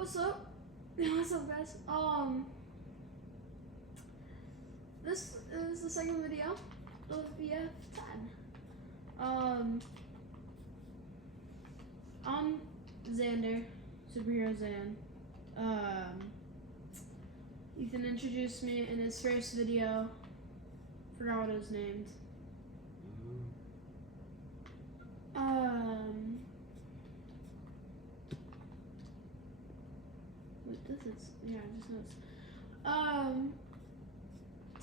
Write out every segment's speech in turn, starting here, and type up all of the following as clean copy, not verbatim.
What's up? What's up, guys? This is the second video of EF10. I'm Xander, superhero Xan. Ethan introduced me in his first video. Forgot what it was named. This is, yeah, I just noticed.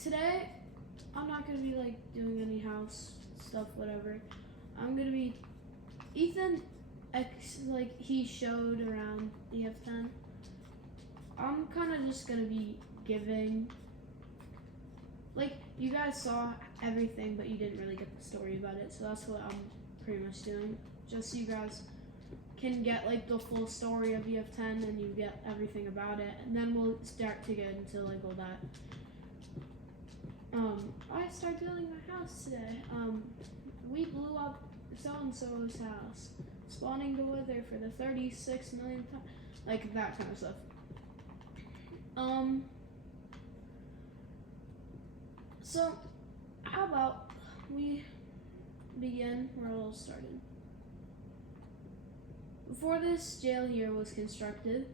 Today, I'm not gonna be like doing any house stuff, whatever. I'm gonna be, Ethan, he showed around EF10. I'm kind of just gonna be giving, like, you guys saw everything, but you didn't really get the story about it, so that's what I'm pretty much doing. Just so you guys can get like the full story of EF10 and you get everything about it, and then we'll start to get into like all that. I started building my house today. We blew up so-and-so's house, spawning the wither for the 36 millionth time, like that kind of stuff. So how about we begin where it all started. Before this jail here was constructed,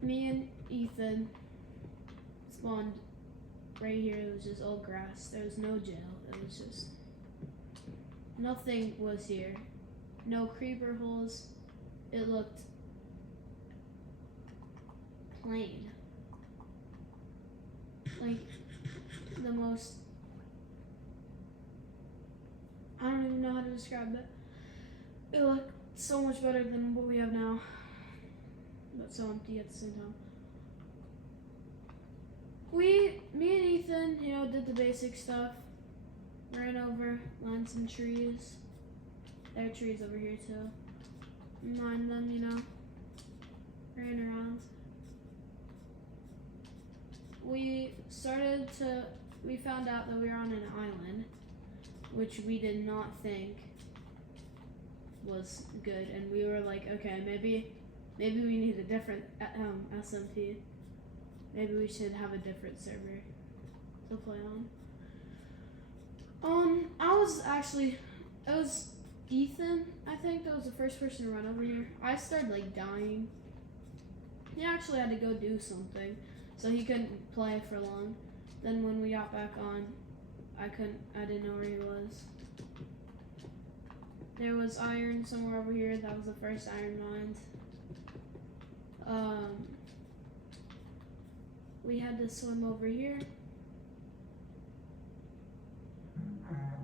me and Ethan spawned right here. It was just all grass. There was no jail. It was just, nothing was here. No creeper holes. It looked plain. Like the most, I don't even know how to describe it. It looked so much better than what we have now, but so empty at the same time. Me and Ethan, did the basic stuff. Ran over, lined some trees. There are trees over here too. Mind them, ran around. We found out that we were on an island, which we did not think was good, and we were like, okay, maybe we need a different SMP. Maybe we should have a different server to play on. It was Ethan, I think, that was the first person to run over here. I started like dying. He actually had to go do something, so he couldn't play for long. Then when we got back on, I didn't know where he was. There was iron somewhere over here. That was the first iron mine. We had to swim over here.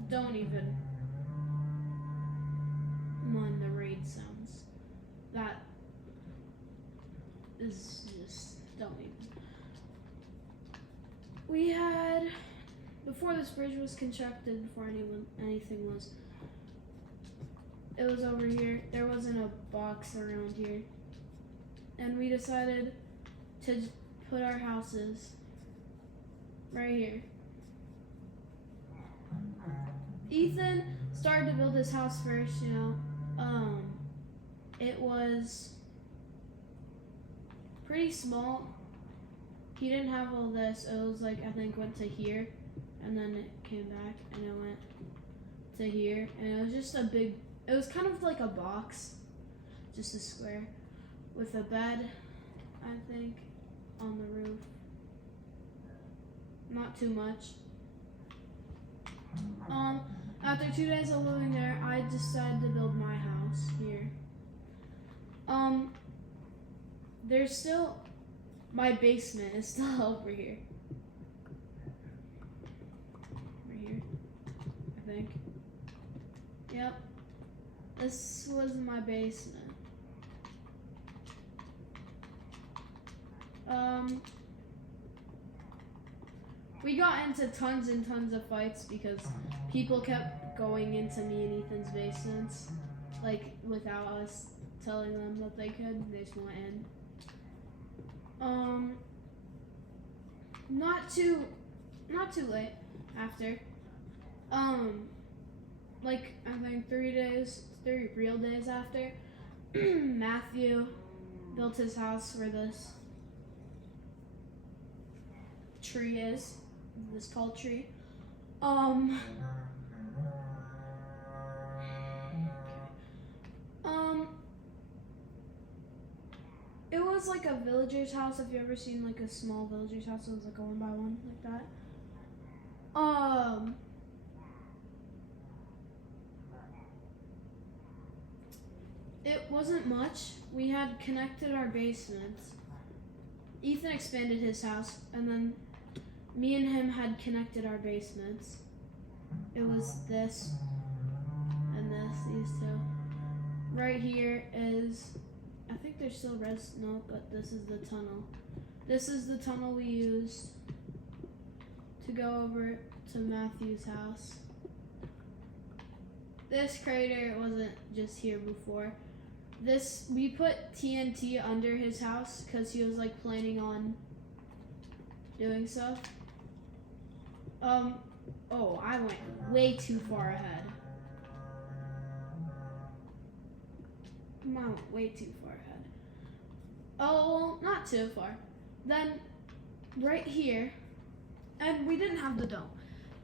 Don't even mind the raid sounds. That is just, don't even. We had, before this bridge was constructed, before anything was, it was over here. There wasn't a box around here. And we decided to put our houses right here. Ethan started to build his house first, It was pretty small. He didn't have all this. It was like, I think, went to here, and then it came back, and it went to here, and it was just it was kind of like a box, just a square, with a bed, I think, on the roof. Not too much. After 2 days of living there, I decided to build my house here. There's still, my basement is still over here. Right here, I think. Yep. This was my basement. We got into tons and tons of fights because people kept going into me and Ethan's basements, like without us telling them that they could. They just went in. Not too late after. Like I think 3 real days after, Matthew built his house where this tree is, this tall tree. Um, it was like a villager's house. Have you ever seen like a small villager's house? It was like a 1 by 1 like that. It wasn't much. We had connected our basements. Ethan expanded his house, and then me and him had connected our basements. It was this and this, these two. Right here is, I think there's still no, but this is the tunnel. This is the tunnel we used to go over to Matthew's house. This crater wasn't just here before. We put TNT under his house because he was like planning on doing stuff. Oh, I went way too far ahead. I went way too far ahead. Oh, not too far. Then, right here, and we didn't have the dome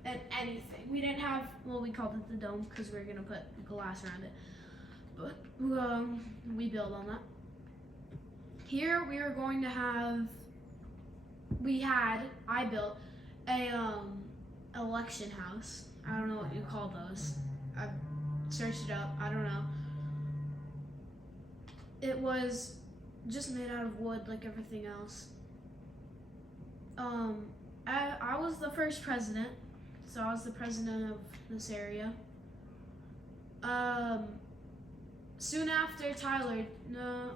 and anything. We didn't have, well, we called it the dome because we were going to put glass around it. But we built on that. Here we are going to have, I built a election house. I don't know what you call those. I've searched it up, I don't know. It was just made out of wood like everything else. I was the first president, so I was the president of this area. Soon after Tyler, I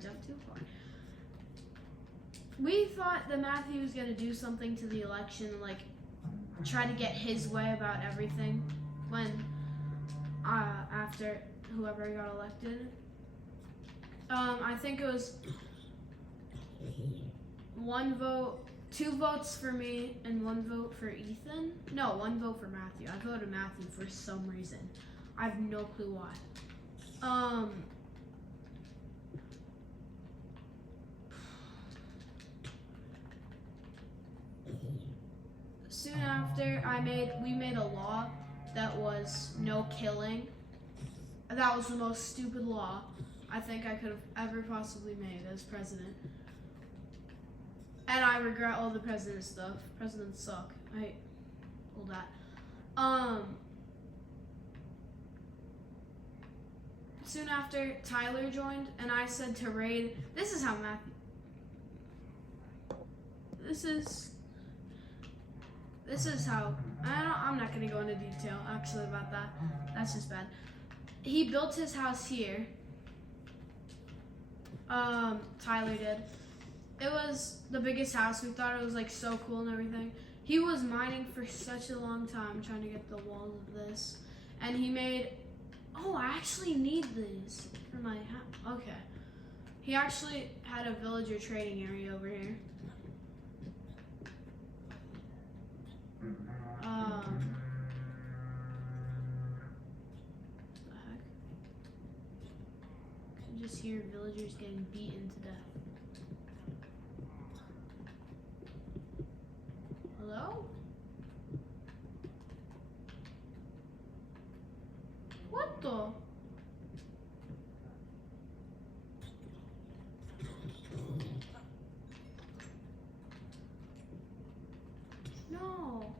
jumped too far. We thought that Matthew was gonna do something to the election, like try to get his way about everything when, after whoever got elected. I think it was 2 votes for me and 1 vote for Ethan. No, 1 vote for Matthew. I voted Matthew for some reason. I have no clue why. Soon after, we made a law that was no killing. That was the most stupid law I think I could have ever possibly made as president. And I regret all the president stuff. Presidents suck. I hate all that. Soon after, Tyler joined, and I said to raid. This is how Matthew. This is how. I'm not gonna go into detail actually about that. That's just bad. He built his house here. Tyler did. It was the biggest house. We thought it was like so cool and everything. He was mining for such a long time trying to get the walls of this. And he made, I actually need these for my house. Okay. He actually had a villager trading area over here. What the heck? I can just hear villagers getting beaten to death. Hello? What the? No.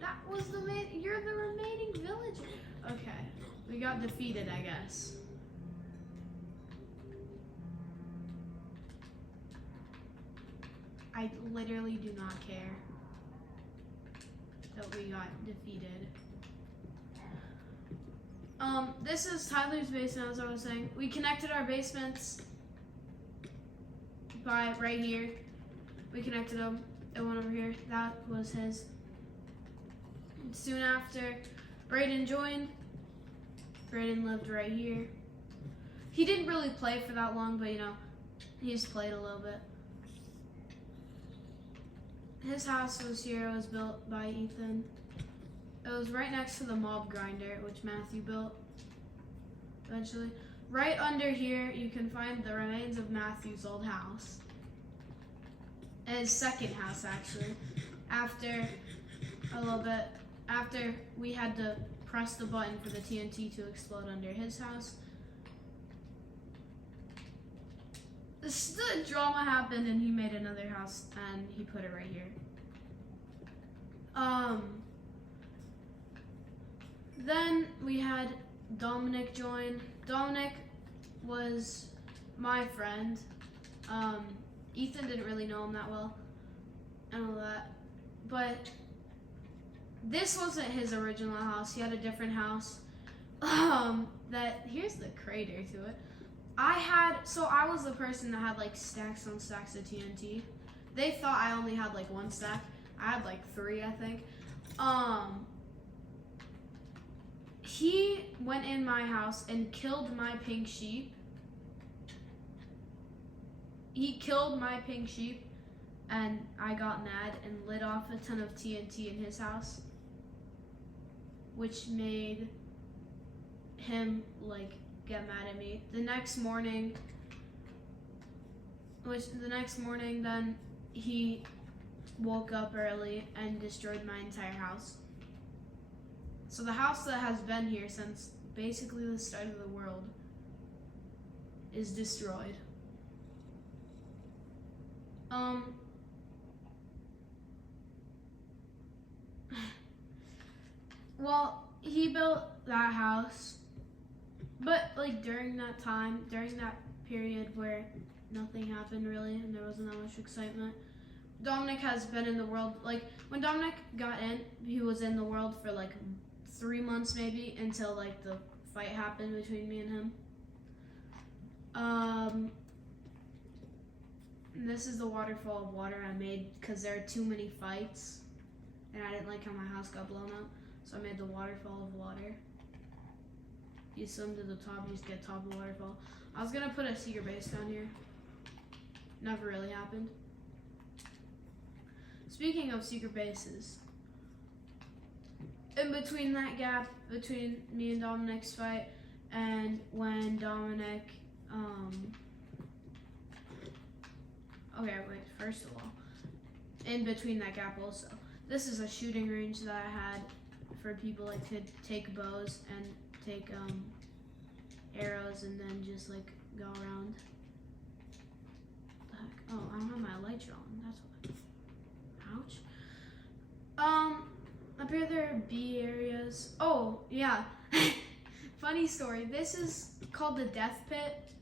That was you're the remaining villager. Okay. We got defeated, I guess. I literally do not care that we got defeated. This is Tyler's basement, as I was saying. We connected our basements by right here. We connected them. It went over here. That was his. Soon after, Brayden joined. Brayden lived right here. He didn't really play for that long, but he just played a little bit. His house was here. It was built by Ethan. It was right next to the mob grinder, which Matthew built. eventually. Right under here, you can find the remains of Matthew's old house. His second house, actually. After a little bit, after we had to press the button for the TNT to explode under his house. The drama happened and he made another house and he put it right here. Then we had Dominic join. Dominic was my friend. Ethan didn't really know him that well and all that. But this wasn't his original house. He had a different house. Here's the crater to it. I was the person that had like stacks on stacks of TNT. They thought I only had like one stack. I had like 3, I think. He went in my house and killed my pink sheep. He killed my pink sheep, and I got mad and lit off a ton of TNT in his house, which made him like get mad at me. The next morning, then he woke up early and destroyed my entire house. So the house that has been here since basically the start of the world is destroyed. Well, he built that house, but like during that period where nothing happened really and there wasn't that much excitement, Dominic has been in the world, like when Dominic got in, he was in the world for like 3 months maybe until like the fight happened between me and him. This is the waterfall of water I made because there are too many fights and I didn't like how my house got blown up, so I made the waterfall of water. You swim to the top, you just get top of the waterfall. I was gonna put a secret base down here. Never really happened. Speaking of secret bases, in between that gap between me and Dominic's fight and when Dominic, first of all, in between that gap also, this is a shooting range that I had for people that could take bows and take arrows and then just like go around. What the heck? Oh, I don't have my elytra on, that's what. Ouch. Up here there are bee areas. Oh, yeah. Funny story. This is called the death pit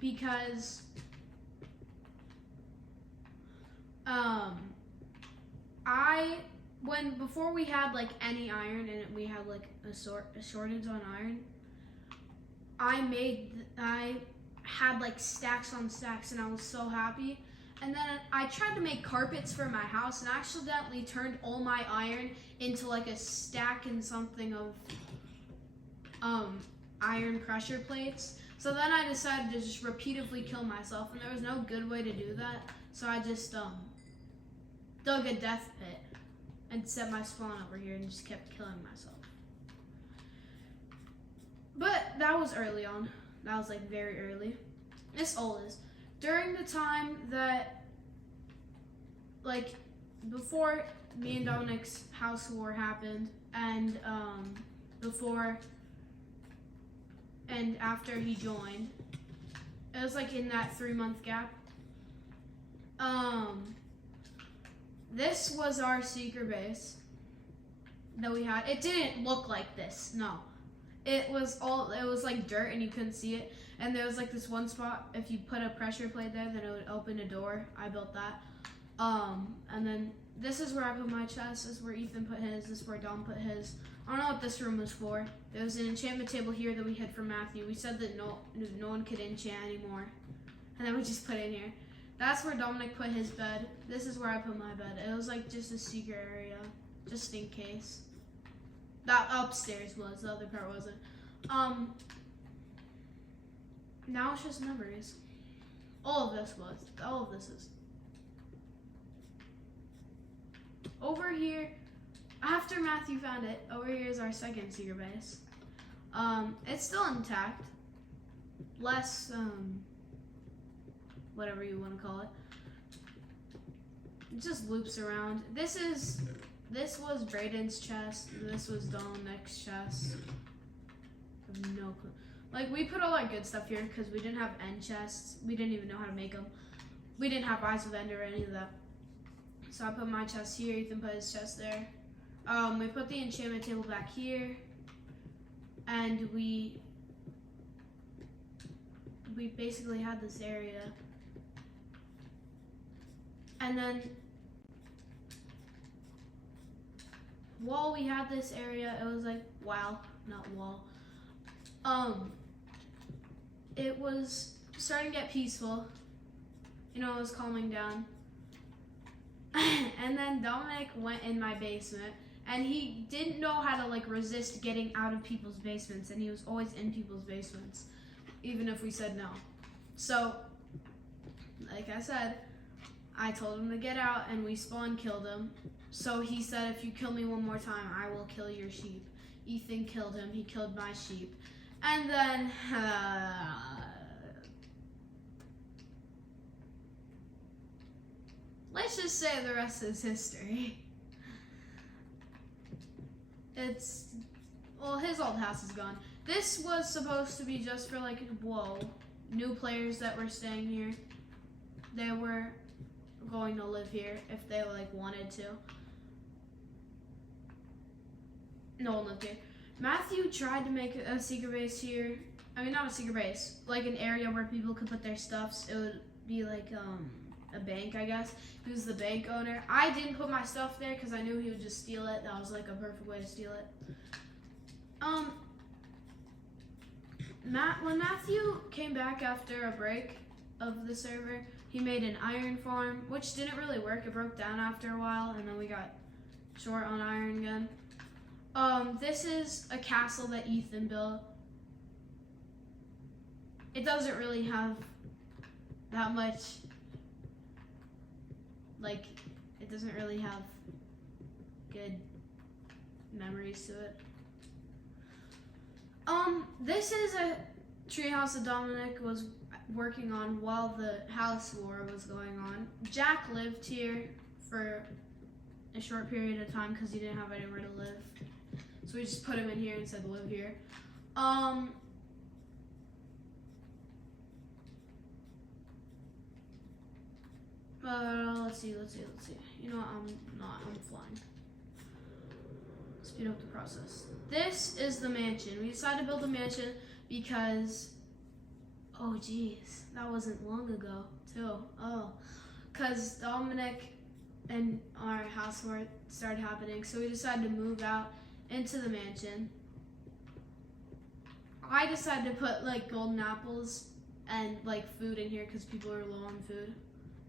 because before we had like any iron and we had like a shortage on iron, I had like stacks on stacks and I was so happy. And then I tried to make carpets for my house and accidentally turned all my iron into like a stack and something of iron pressure plates. So then I decided to just repeatedly kill myself, and there was no good way to do that. So I just dug a death pit and set my spawn over here and just kept killing myself. But that was early on. That was like very early. This all is. During the time that, like, before me and Dominic's house war happened, and before and after he joined, it was like in that 3-month gap. This was our secret base that we had. It didn't look like this, no. It was like dirt and you couldn't see it. And there was like this one spot, if you put a pressure plate there, then it would open a door. I built that. And then this is where I put my chest. This is where Ethan put his. This is where Dom put his. I don't know what this room was for. There was an enchantment table here that we hid from Matthew. We said that no one could enchant anymore. And then we just put it in here. That's where Dominic put his bed. This is where I put my bed. It was like just a secret area, just in case. That upstairs was, the other part wasn't. Now it's just memories. All of this is. Over here, after Matthew found it, over here is our second secret base. It's still intact. Less, whatever you want to call it. It just loops around. This was Brayden's chest. This was Dominic's chest. I have no clue. Like, we put all our good stuff here because we didn't have end chests. We didn't even know how to make them. We didn't have Eyes of End or any of that. So I put my chest here. Ethan put his chest there. We put the enchantment table back here. And we basically had this area. And then while we had this area, it was like, wow, not wall. It was starting to get peaceful. You know, it was calming down. And then Dominic went in my basement, and he didn't know how to like resist getting out of people's basements, and he was always in people's basements, even if we said no. So, like I said, I told him to get out, and we spawn killed him. So he said, if you kill me one more time, I will kill your sheep. Ethan killed him. He killed my sheep. And then, let's just say the rest is history. Well, his old house is gone. This was supposed to be just for like, new players that were staying here. They were going to live here if they like wanted to. No one lived here. Matthew tried to make a secret base here. I mean, not a secret base, like an area where people could put their stuffs. It would be like a bank, I guess. He was the bank owner. I didn't put my stuff there because I knew he would just steal it. That was like a perfect way to steal it. When Matthew came back after a break of the server, he made an iron farm, which didn't really work. It broke down after a while, and then we got short on iron again. This is a castle that Ethan built. It doesn't really have that much, like, it doesn't really have good memories to it. This is a treehouse that Dominic was working on while the house war was going on. Jack lived here for a short period of time because he didn't have anywhere to live. So we just put him in here and said live here. Let's see. You know what, I'm flying. Speed up the process. This is the mansion. We decided to build a mansion because, oh geez, that wasn't long ago too. Because Dominic and our house war started happening, so we decided to move out into the mansion. I decided to put like golden apples and like food in here because people are low on food.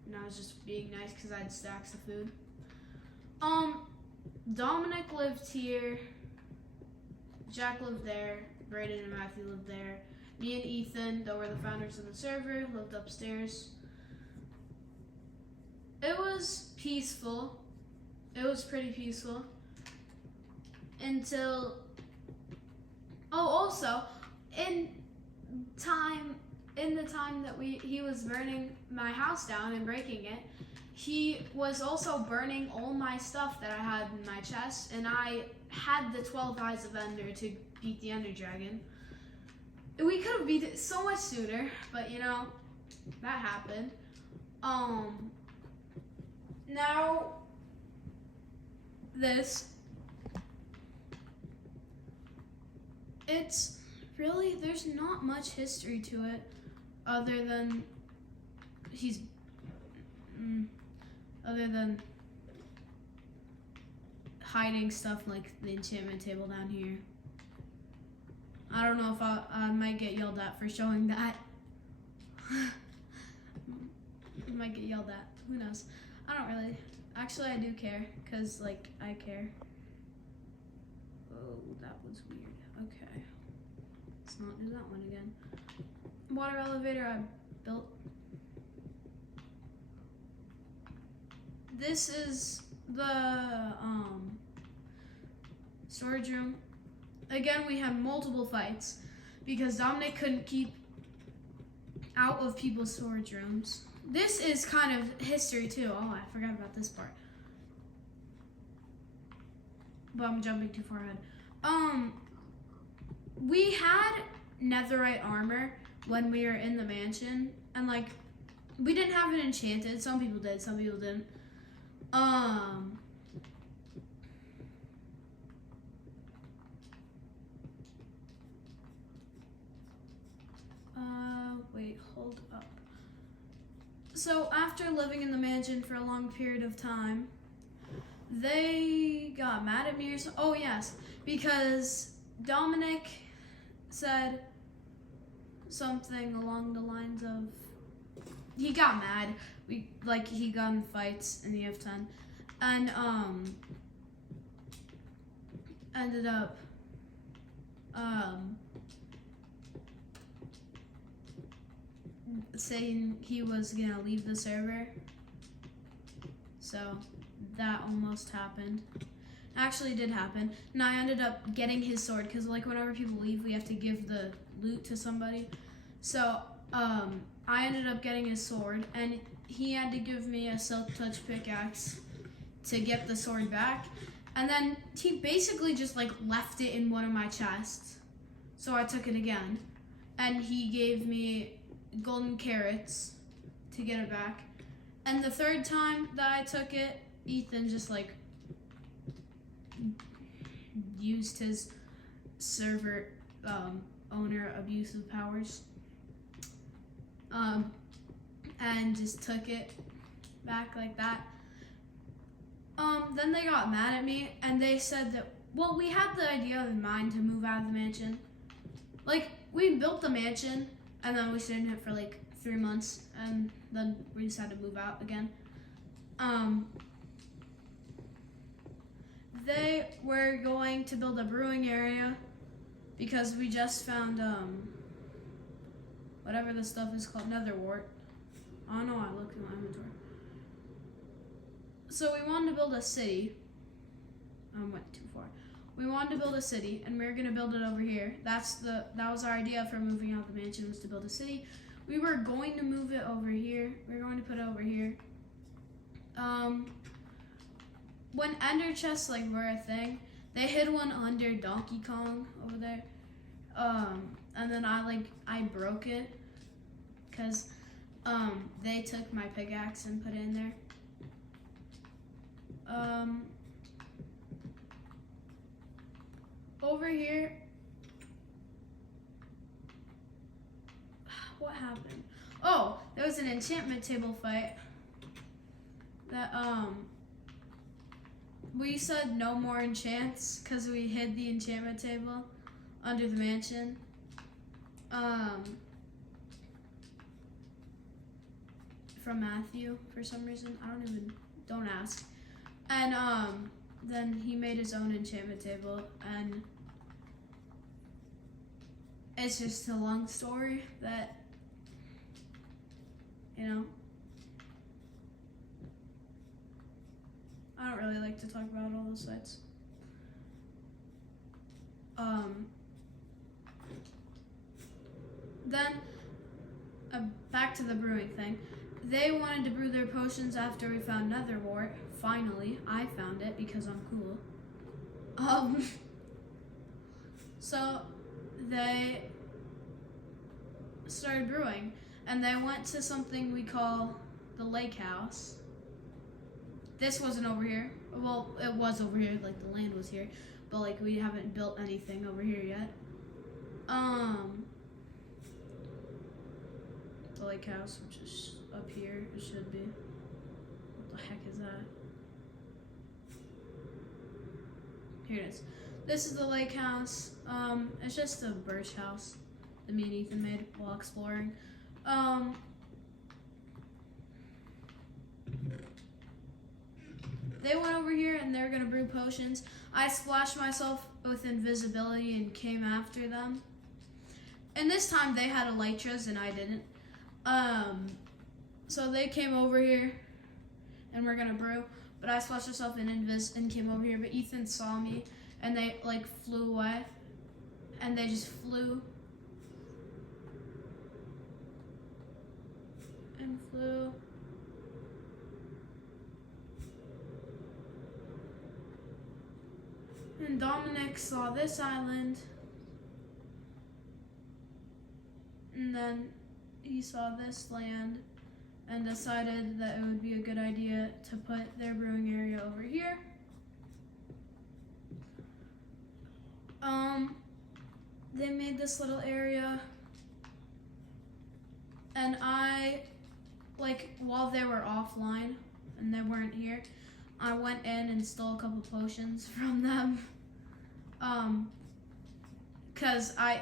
And I was just being nice because I had stacks of food. Dominic lived here. Jack lived there. Brayden and Matthew lived there. Me and Ethan, that were the founders of the server, lived upstairs. It was peaceful. It was pretty peaceful. Until, also, in the time that he was burning my house down and breaking it, he was also burning all my stuff that I had in my chest, and I had the 12 Eyes of Ender to beat the Ender Dragon. We could have beat it so much sooner, but you know, that happened. Now, this, it's really, there's not much history to it, other than hiding stuff like the enchantment table down here. I don't know if I might get yelled at for showing that. I might get yelled at. Who knows? I don't really. Actually, I do care, because, like, I care. Oh, that was weird. Okay. Let's not do that one again. Water elevator I built. This is the storage room. again, we had multiple fights because Dominic couldn't keep out of people's storage rooms. This is kind of history too. Oh, I forgot about this part. But I'm jumping too far ahead. We had netherite armor when we were in the mansion, and like, we didn't have it enchanted. Some people did, some people didn't. Wait, hold up. So after living in the mansion for a long period of time, they got mad at me or so. Oh yes, because Dominic said something along the lines of, he got mad. He got in fights in the EF10, and ended up saying he was gonna leave the server. So that almost happened. Actually did happen. And I ended up getting his sword because like whenever people leave, we have to give the loot to somebody. So I ended up getting his sword, and he had to give me a silk touch pickaxe to get the sword back. And then he basically just like left it in one of my chests. So I took it again. And he gave me golden carrots to get it back. And the third time that I took it, Ethan just like used his server owner abusive powers and just took it back like that. Then they got mad at me and they said that, well, we had the idea in mind to move out of the mansion. Like, we built the mansion and then we stayed in it for like 3 months and then we decided to move out again. They were going to build a brewing area because we just found whatever the stuff is called, nether wart. Oh no, I looked in my inventory. So we wanted to build a city. I went too far. We wanted to build a city, and we were gonna build it over here. That was our idea for moving out the mansion, was to build a city. We were going to move it over here. We were going to put it over here. When ender chests like were a thing, they hid one under Donkey Kong over there. And then I broke it because they took my pickaxe and put it in there. Over here, what happened? Oh, there was an enchantment table fight that we said no more enchants because we hid the enchantment table under the mansion. From Matthew for some reason. Don't ask. And then he made his own enchantment table, and it's just a long story that, you know, I don't really like to talk about all those sites. Then, back to the brewing thing. They wanted to brew their potions after we found nether wart. Finally, I found it because I'm cool. So they started brewing, and they went to something we call the lake house. This wasn't over here. Well, it was over here, like the land was here, but like we haven't built anything over here yet. The lake house, which is up here, it should be. What the heck is that? Here it is. This is the lake house. It's just a birch house that me and Ethan made while exploring. They went over here and they're gonna brew potions. I splashed myself with invisibility and came after them. And this time they had elytras and I didn't. So they came over here and we're gonna brew. But I splashed myself in invis and came over here. But Ethan saw me and they like flew away. and they just flew and flew. And Dominic saw this island, and then he saw this land and decided that it would be a good idea to put their brewing area over here. They made this little area, and while they were offline and they weren't here, I went in and stole a couple potions from them. Cause I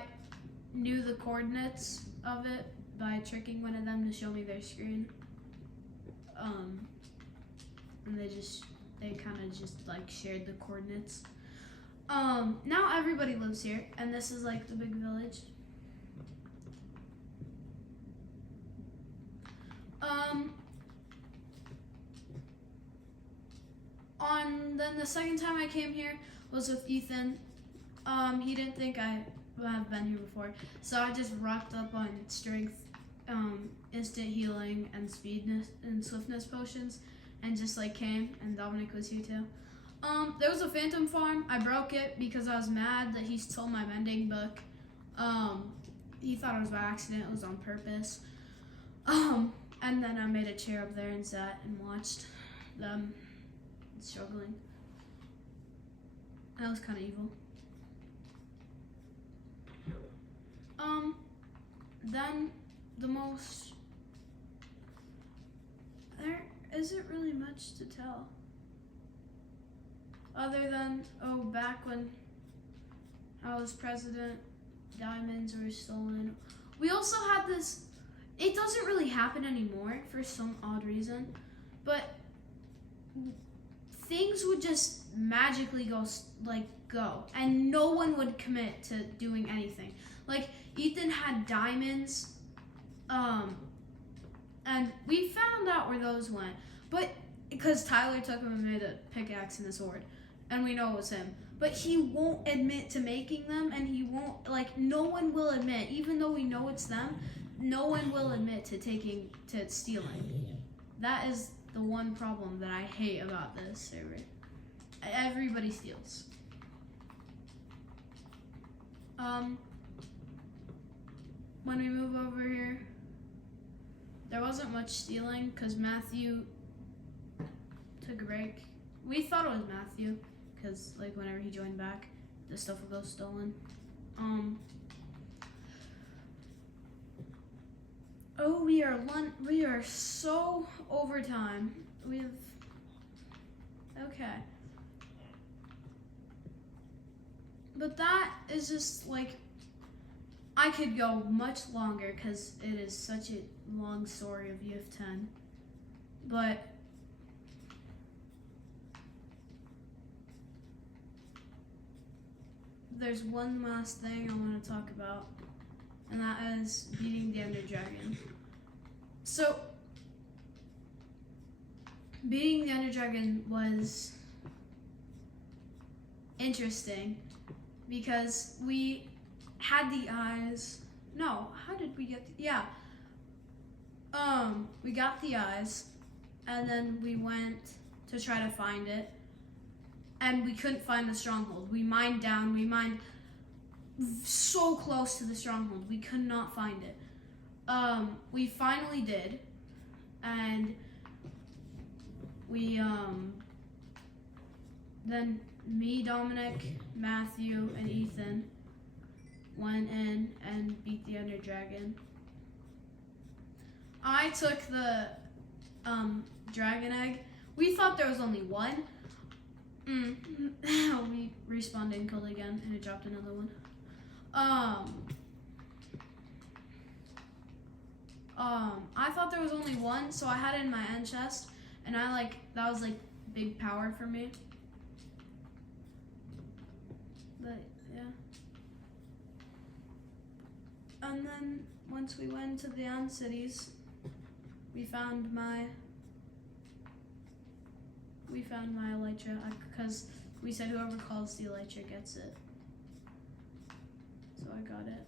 knew the coordinates of it by tricking one of them to show me their screen. And they kind of just like shared the coordinates. Now everybody lives here, and this is like the big village. Then the second time I came here was with Ethan. He didn't think I would have been here before, so I just rocked up on strength, instant healing, and speedness and swiftness potions, and just like came. And Dominic was here too. There was a phantom farm. I broke it because I was mad that he stole my mending book. He thought it was by accident. It was on purpose. And then I made a chair up there and sat and watched them struggling. That was kind of evil. Then there isn't really much to tell. Other than, back when I was president, diamonds were stolen. We also had this, it doesn't really happen anymore for some odd reason, but things would just magically go, and no one would commit to doing anything. Like, Ethan had diamonds, and we found out where those went, but because Tyler took them and made a pickaxe and a sword, and we know it was him. But he won't admit to making them, and he won't, no one will admit, even though we know it's them, no one will admit to stealing. That is the one problem that I hate about this server. Everybody steals. When we move over here, there wasn't much stealing because Matthew took a break. We thought it was Matthew because whenever he joined back, the stuff would go stolen. We are so over time. Okay. But that is just I could go much longer because it is such a long story of EF10. But there's one last thing I want to talk about, and that is beating the Ender Dragon. So, beating the Ender Dragon was interesting because we had the eyes. No, how did we get we got the eyes, and then we went to try to find it, and we couldn't find the stronghold. We mined so close to the stronghold. We could not find it. We finally did, and we then me, Dominic, Matthew, and Ethan went in and beat the Ender Dragon. I took the dragon egg. We thought there was only one. We respawned in cold again, and it dropped another one. I thought there was only one, so I had it in my end chest, and that was big power for me. But yeah. And then once we went to the end cities, we found my elytra because we said whoever calls the elytra gets it. I got it.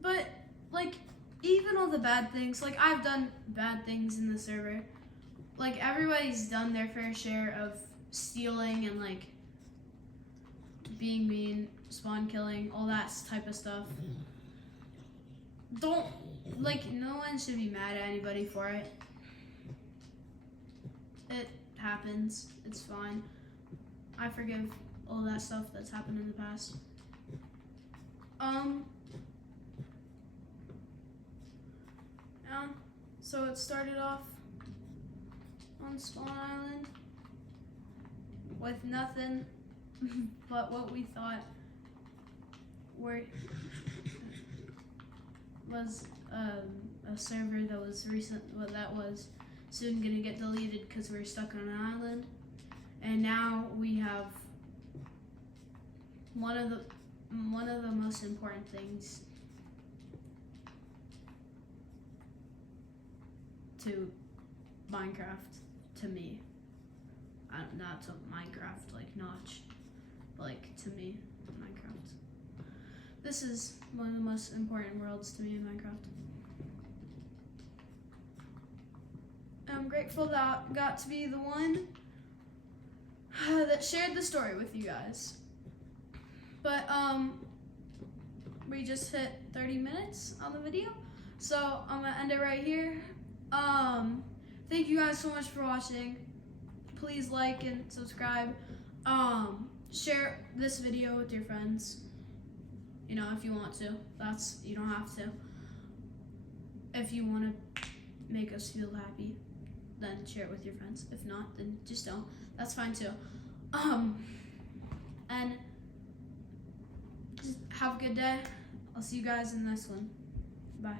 But like even all the bad things, like I've done bad things in the server. Like everybody's done their fair share of stealing and like being mean, spawn killing, all that type of stuff. Don't, like, no one should be mad at anybody for it. It happens. It's fine. I forgive all that stuff that's happened in the past. Yeah, so it started off on Spawn Island with nothing but what we thought was a server that was soon gonna get deleted because we were stuck on an island, and now we have one of the most important things to Minecraft to me. Not to Minecraft like Notch, but like to me, Minecraft. This is one of the most important worlds to me in Minecraft. I'm grateful that I got to be the one that shared the story with you guys. But we just hit 30 minutes on the video, so I'm gonna end it right here. Thank you guys so much for watching. Please like and subscribe. Share this video with your friends. You know, if you want to. You don't have to. If you want to make us feel happy, then share it with your friends. If not, then just don't. That's fine too. And just have a good day. I'll see you guys in the next one. Bye.